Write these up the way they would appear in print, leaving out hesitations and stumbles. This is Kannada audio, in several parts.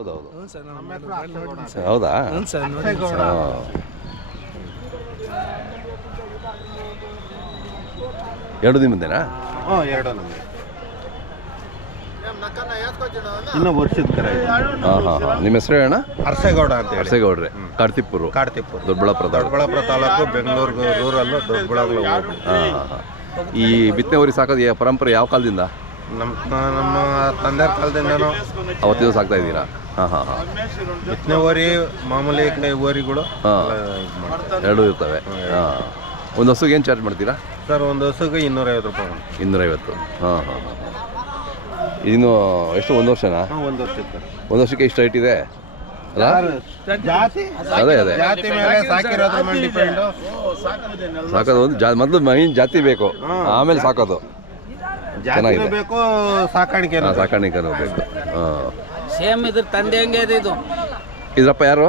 ಹೌದೌದು. ಹ್ಞೂ ಸರ್ ನಾವು ಹೌದಾ? ಹ್ಞೂ ಸರ್ ನೋಡಿ ಎರಡು ನಿಮ್ಮದೇನಾ? ಹಾಂ, ಎರಡು ನಮಗೆ. ಇನ್ನೂ ವರ್ಷದ ಕರ ಇದೆ. ಹಾಂ ಹಾಂ ಹಾಂ. ನಿಮ್ಮ ಹೆಸರು ಹೇಳೋಣ? ಅರಸೇಗೌಡ ಅಂತ ಹೇಳಿ. ಅರಸೇಗೌಡ್ರೆ, ಕಾರ್ತಿಪ್ಪೂರು, ದೊಡ್ಡಬಳ್ಳಾಪುರ ತಾಲೂಕು, ಬೆಂಗಳೂರು ರೂರಲ್ಲು, ದೊಡ್ಡಬಳ್ಳಾಪುರ. ಹಾಂ ಹಾಂ ಹಾಂ. ಈ ಬಿತ್ತನೆ ಹೋರಿ ಸಾಕೋದು ಪರಂಪರೆ ಯಾವ ಕಾಲದಿಂದ? ನಮ್ಮ ತಂದೆಯ ಕಾಲದಿಂದನೂ ಅವತ್ತಿನ ಸಾಕ್ತಾ ಇದ್ದೀರಾ? ಹಾಂ ಹಾಂ ಹಾಂ. ಬಿತ್ತನೆ ಓರಿ, ಮಾಮೂಲಿ ಓರಿಗಳು ಹಾಂ, ಎರಡೂ ಇರ್ತವೆ. ಹಾಂ. ಒಂದು ಹಸುಗೆ ಏನು ಚಾರ್ಜ್ ಮಾಡ್ತೀರಾ ಸರ್? ಒಂದು ಹಸುಗೆ 250 ರೂಪಾಯಿ. 250. ಹಾಂ ಹಾಂ ಹಾಂ. ಇನ್ನು ಎಷ್ಟು, ಒಂದು ವರ್ಷನಾ? ಒಂದು ವರ್ಷಕ್ಕೆ. ಒಂದು ವರ್ಷಕ್ಕೆ ಇಷ್ಟು ಹೈಟ್ ಇದೆ ಅಲ್ಲ? ಜಾತಿ ಅದೇ ಅದೇ ಜಾತಿ ಮೇಲೆ ಸಾಕಿರೋದ್ರ ಮೇಲೆ ಡಿಪೆಂಡು. ಸಾಕೋದು ಒಂದು ಮೊದಲು ಮೈನ್ ಜಾತಿ ಬೇಕು, ಆಮೇಲೆ ಸಾಕೋದು ಜಾತಿ ಬೇಕು, ಸಾಕಾಣಿಕೆ ಸಾಕಾಣಿಕೆನೂ ಬೇಕು. ಹಾಂ. ಸೇಮ್ ಇದ್ರ ತಂದೆ ಹಂಗೆ ಇದೆ ಇದು. ಇದ್ರಪ್ಪ ಯಾರು?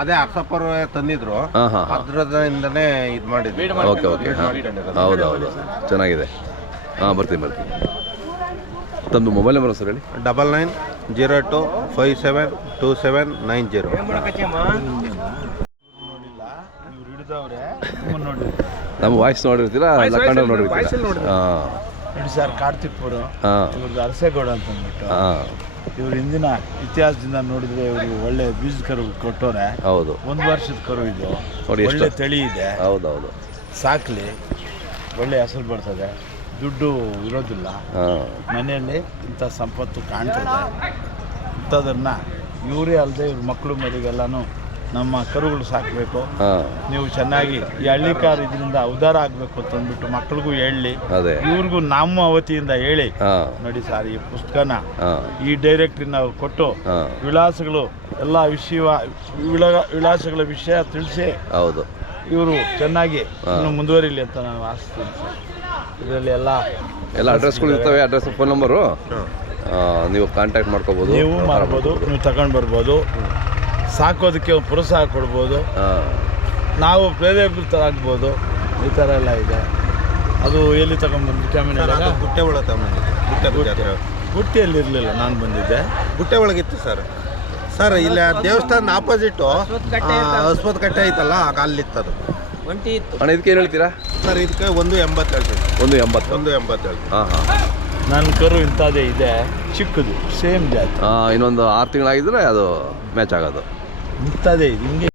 ಅದೇ ಅರ್ಸಪ್ಪರು ತಂದಿದ್ರು. ಹಾಂ ಹಾಂ ಹಾಂ. ಅದ್ರದಿಂದನೇ ಇದು ಮಾಡಿದ್ವಿ. Okay okay. ಹೌದು ಹೌದು, ಚೆನ್ನಾಗಿದೆ. ಹಾಂ, ಬರ್ತೀನಿ. ತಮ್ಮದು ಮೊಬೈಲ್ ನಂಬರ್ ಸರ್ ಹೇಳಿ. 9902572790. ನಮ್ಮ ವಾಯ್ಸ್ ನೋಡಿರ್ತೀರಾ, ಲಕ್ಕಂಡ ನೋಡಿರ್ತೀರಾ? ಹಾಂ ನೋಡಿ ಸರ್, ಕಾರ್ತಿಪ್ಪರು. ಹಾಂ, ಇವ್ರದ್ದು ಅರಸೇಗೌಡ ಅಂತ ಅಂದ್ಬಿಟ್ಟು. ಹಾಂ. ಇವ್ರ ಹಿಂದಿನ ಇತಿಹಾಸದಿಂದ ನೋಡಿದ್ರೆ ಇವರು ಒಳ್ಳೆ ಬೀಜ ಕರು ಕೊಟ್ಟವ್ರೆ. ಹೌದು, 1 ವರ್ಷದ ಕರು ಇದು. ನೋಡಿ ಎಷ್ಟು ಒಳ್ಳೆ ತಳಿ ಇದೆ. ಹೌದೌದು. ಸಾಕ್ಲಿ, ಒಳ್ಳೆ ಹೆಸರು ಬರ್ತದೆ, ದುಡ್ಡು ಇರೋದಿಲ್ಲ. ಹಾಂ, ಮನೆಯಲ್ಲಿ ಇಂಥ ಸಂಪತ್ತು ಕಾಣ್ತದೆ. ಇಂಥದನ್ನು ಇವರೇ ಅಲ್ಲದೆ ಇವ್ರ ಮಕ್ಕಳು ಮರಿಗೆಲ್ಲನೂ ನಮ್ಮ ಕರುಗಳು ಸಾಕಬೇಕು, ಹಾಂ, ನೀವು ಚೆನ್ನಾಗಿ ಈ ಹಳ್ಳಿಕಾರ್ ಇದರಿಂದ ಉದ್ಧಾರ ಆಗಬೇಕು ಅಂತಂದ್ಬಿಟ್ಟು ಮಕ್ಕಳಿಗೂ ಹೇಳಿ, ಅದೇ ಇವ್ರಿಗೂ ನಮ್ಮ ವತಿಯಿಂದ ಹೇಳಿ. ಹಾಂ ನೋಡಿ ಸರ್, ಈ ಪುಸ್ತಕನ ಹಾಂ ಈ ಡೈರೆಕ್ಟ್ರಿನ ಅವ್ರು ಕೊಟ್ಟು ಹಾಂ ವಿಳಾಸಗಳು ಎಲ್ಲ ವಿಳಾಸಗಳ ವಿಷಯ ತಿಳಿಸಿ ಹೌದು ಇವರು ಚೆನ್ನಾಗಿ ಇನ್ನು ಮುಂದುವರಿಲಿ ಅಂತ ನಾನು ಆಶಿಸ್ತೀನಿ ಸರ್. ಇದರಲ್ಲಿ ಎಲ್ಲ ಅಡ್ರೆಸ್ಗಳು ಇರ್ತವೆ, ಅಡ್ರೆಸ್, ಫೋನ್ ನಂಬರು, ನೀವು ಕಾಂಟ್ಯಾಕ್ಟ್ ಮಾಡ್ಕೋಬೋದು. ನೀವು ಮಾಡ್ಬೋದು, ನೀವು ತಗೊಂಡು ಬರ್ಬೋದು, ಸಾಕೋದಕ್ಕೆ ಒಂದು ಪ್ರೋತ್ಸಾಹ ಕೊಡ್ಬೋದು, ನಾವು ಪ್ರೇರೇಪಿತರಾಗ್ಬೋದು. ಈ ಥರ ಎಲ್ಲ ಇದೆ. ಅದು ಎಲ್ಲಿ ತಗೊಂಡ್ಬಂದು ವಿಟಮಿನ್ ಗುಟ್ಟೆ ಒಳಗೆ ತಗೊಂಡಿದ್ದೆ. ಗುಟ್ಟಿಯಲ್ಲಿ ಇರಲಿಲ್ಲ, ನಾನು ಬಂದಿದ್ದೆ. ಗುಟ್ಟೆ ಒಳಗಿತ್ತು ಸರ್. ಇಲ್ಲ ದೇವಸ್ಥಾನದ ಆಪೋಸಿಟ್ಟು ಹೊಸಪತ್ ಕಟ್ಟೆ ಐತಲ್ಲ, ಅಲ್ಲಿತ್ತದು. ಒಂಟಿ ಇತ್ತು. ಅಣ್ಣ, ಇದಕ್ಕೆ ಏನು ಹೇಳ್ತೀರಾ ಸರ್? ಇದಕ್ಕೆ 180 ಹೇಳ್ತೀವಿ. 180. 180 ಹೇಳ್ತೀವಿ. ಹಾಂ ಹಾಂ. ನನ್ನ ಕರು ಇಂಥದ್ದೇ ಇದೆ, ಚಿಕ್ಕದು, ಸೇಮ್ ಜಾತಿ. ಇನ್ನೊಂದು 6 ತಿಂಗಳಾಗಿದ್ರೆ ಅದು ಮ್ಯಾಚ್ ಆಗೋದು. ಇಂಥದ್ದೇ ಇದೆ, ಹಿಂಗೆ